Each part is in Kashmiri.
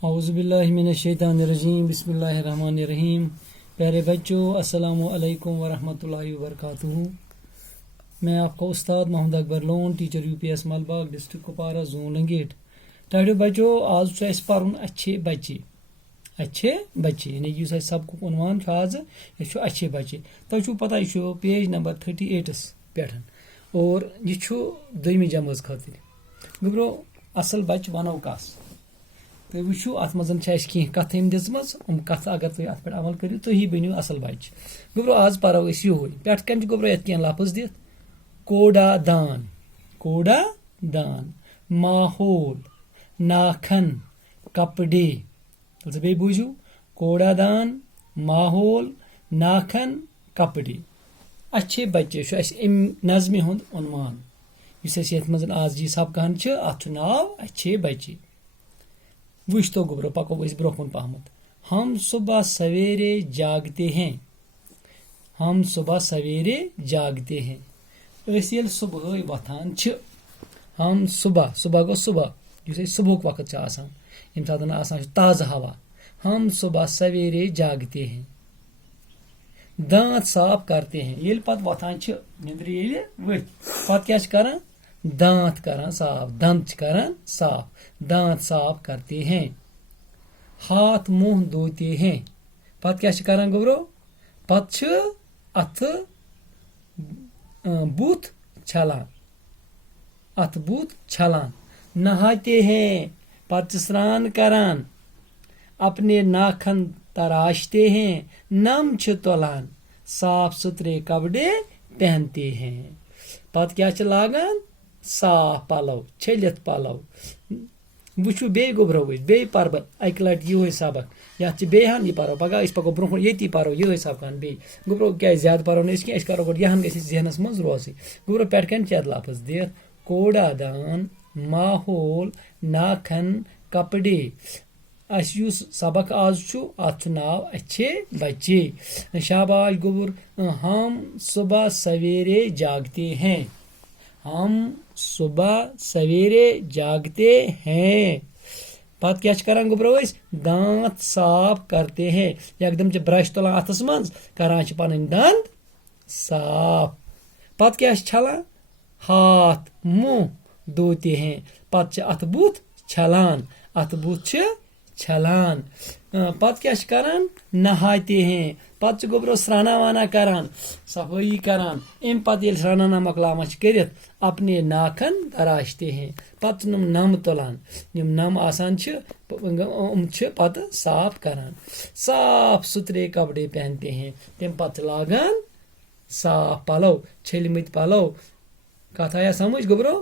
औज़ुबिल्लाहिमिनश्शैतानिर्रजीम बिस्मिल्लाहिर्रहमानिर्रहीम। प्यारे बच्चों, अस्सलामु अलैकुम वरहमतुल्लाहि वबरकातुहू। मैं आपका उस्ताद Mohammad Akbar Lone, teacher UPS Malbagh, district Kupwara, zone Langate. टाइटो बच्चों, आज पर्न अच्छे बच्चे। अच्छे बच्चे यानी युस सबक उन्वान आज यह अच्छे बच्चे। तुम पता यह पेज नंबर 38 पे और यह दमी जमात खातिर गुब्रो असल बच्चे वनो कस तुम वो अत मज कह कथ दिम कथ अगर तुम अत पे अमल करो तुम बनो असल बच्चे। गुब्रो आज पो ये पे कन गुब्रो ये लफ्ज दिख कोड़ा दान, कोड़ा दान, माहौल, नाखन, कपड़े। बे बूझू कोड़ा दान, माहौल, नाखन, कपड़े। अच्छे बच्चे नज़मे हुंद उन्वान ये मज आज यह सपकान अत नाव अच्छे बच्चे। वुच तो गुब्रो पको ब्रो कुन पहमत। हम सुबह सवेरे जागते हैं, हम सुबह सवेरे जागते हैं। ये सुबह वथान हम सुबह सुबह गो सुबह सुबह वक्त यम सात ताज़ा हवा। हम सुबह सवेरे जागते हैं, दांत साफ करते हैं। ये पत वथान निंद्र ये पत क्या करान दांत करान साफ, दंत करान साफ, दांत साफ करते हैं। हाथ मुंह धोते हैं। पत क्या करान गुब्रो पत अथ बुथ छलान, अथ बुथ छलान। नहाते हैं, पत स्नान करान। अपने नाखन तराशते हैं, नम तुलान। साफ सुथरे कपड़े पहनते हैं। पत क्या लागान साफ पलव, छलित पलव। वो बे गुब्रो बे पर अक लट ये सबक या बेहन यह पो पगह पको ब्रो ये पो ये सबकान बे गुब्रो क्या ज्यादा पो ना करो गो यहन जहनस मज रोज गुब्रो पे कन लफ्ज दिख कोड़ा दान, माहौल, नाखन, कपड़े। सबक आज अत नाव अच्छे बच्चे। शाबाश गुब्र। हम सुबह सवेरे जागते हैं, हम सुबह सवेरे जागते हैं। पत क्या करान गुब्रो दांत साफ करते हैं। एकदम ब्रश तुलान अथस मज करान पन दंद साफ। पत क्या छलान हाथ मुंह धोते हैं। पत अथ बुथ छलान, अथ बुथ छलान। पत क्या करान नहाते हैं। पत गुब्रो स्राना वाना करान, सफाई करान। अम पत ये स्राना मकलाम कर अपने नाखन तराशते हैं। पत नम तुलान, नम आसान पत साफ करान। साफ सुथरे कपड़े पहनते हैं। तम पत लागान साफ पलव, छलमित पलव। कथ आया समझ गुब्रो।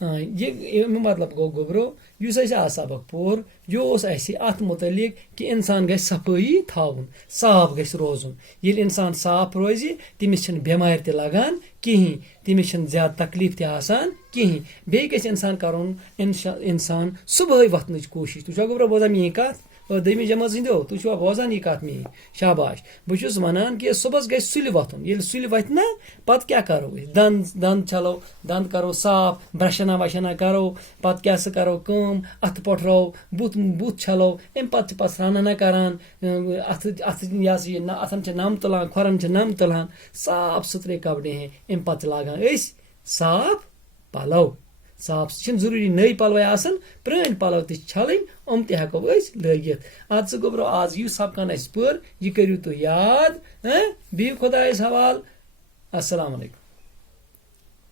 ये मतलब गो गुब्रो सबक पोर यह अत मुतलिक कि इंसान गि सफाई थाउन, साफ गि रोजुन। ये इंसान साफ रोज तमिस बेमार ते लगान कहीं, तमिस ज्यादा तकलीफ ते आसान कहीं। बे गि इंसान करुन इंसान सुबह वथन कोशिश। तुम गुब्रो बोझा मी कथ दमी जमात हिंदो तुम बोजान यह कथ मे शाबाश। बहुत वनान कि सुबह गि सुल वथुन। ये सुल वथ ना पत क्या करो दंद छलो, दंद करो साफ, ब्रशना वशना करो। पत क्या करो कम अथ पटरो, बुथ छलो। अम पत स्राना करान अथन नम तुलान, खोरन नम तुलान। साफ सुथरे कपड़े हैं। अम पत लागान साफ पलव। साफ जरूरी नई पलव आसन, पुरान पलव छलन अम तको लगित। अत गुब्रो आज यह सबकान पर यह करू तुम याद। बिहु खुदायस हवाल। अस्सलाम वालेकुम।